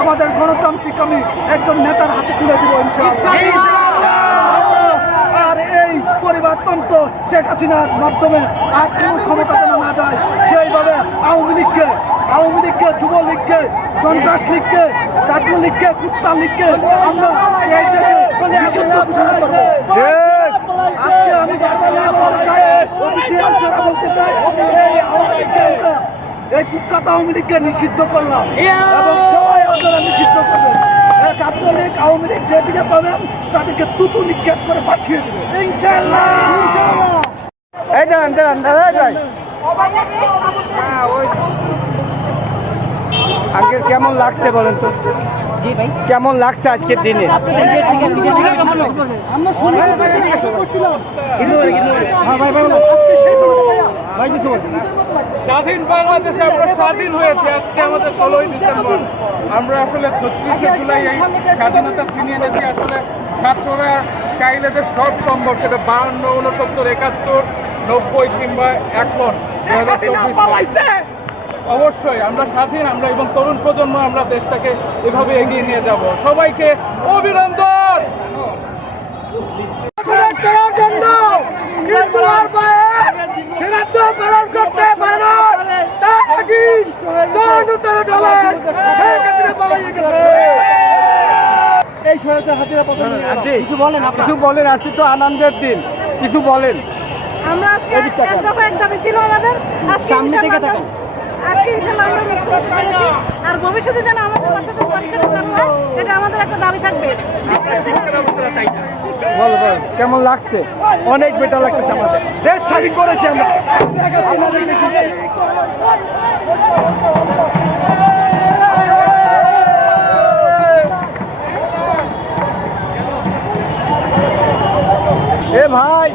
আমাদের গণতান্ত্রিক আমি একজন নেতার হাতে তুলে দিব আর এই পরিবারতন্ত্র শেখ হাসিনার মাধ্যমে আর কোনো ক্ষমতা না যায়, সেইভাবে আওয়ামী লীগকে আওয়ামী লীগকে, যুবলীগকে সন্ত্রাস লীগকে ছাত্র লীগকে কুত্তা লীগকে আমরা আজকে আমি বারবার বলতে চাই অফিসিয়াল ছাড়া বলতে চাই এই আওয়ামী লীগকে আমরা এই কুখ্যাত আওয়ামী লীগকে নিষিদ্ধ করলাম এবং সবাই আপনারা নিষিদ্ধ করবেন এই ছাত্রলীগ আওয়ামী লীগ যেদিকে পাবেন তাদেরকে তুতু নিক্ষেপ করে বাঁচিয়ে দেবে ইনশাআল্লাহ ইনশাআল্লাহ এই দাঁড়ান দাঁড়ান দাঁড়ান আজকের কেমন লাগছে বলেন তো কেমন লাগছে আজকের দিনে আমরা ভাই কিছু স্বাধীন বাংলাদেশে আমরা স্বাধীন হয়েছে আজকে আমাদের ষোলোই ডিসেম্বর। আমরা আসলে ছত্রিশে জুলাই এই স্বাধীনতা ছিনিয়ে এনেছি আসলে ছাত্ররা চাইলে যে সব সম্ভব সেটা বাহান্ন উনসত্তর একাত্তর নব্বই কিংবা এখন দু হাজার চব্বিশ অবশ্যই আমরা স্বাধীন আমরা এবং তরুণ প্রজন্ম আমরা দেশটাকে এভাবে এগিয়ে নিয়ে যাব। সবাইকে অভিনন্দন! এই সহায়তা হাজিরা কিছু বলেন কিছু বলেন আজকে তো আনন্দের দিন। কিছু বলেন। আমরা আজকে এদিক এক দফা এক দাবি ছিল আমাদের। আজকে সামনে থেকে ইনশাআল্লাহ তাকান। আজকে ইনশাআল্লাহ আমরা মুক্ত হতে পেরেছি। আর ভবিষ্যতে যেন আমাদের বাচ্চাদের পরীক্ষাটা চালু হয় এটা আমাদের একটা দাবি থাকবে। বল বল কেমন লাগছে? অনেক বেটার লাগছে আমাদের। দেশ স্বাধীন করেছি আমরা। ভাই।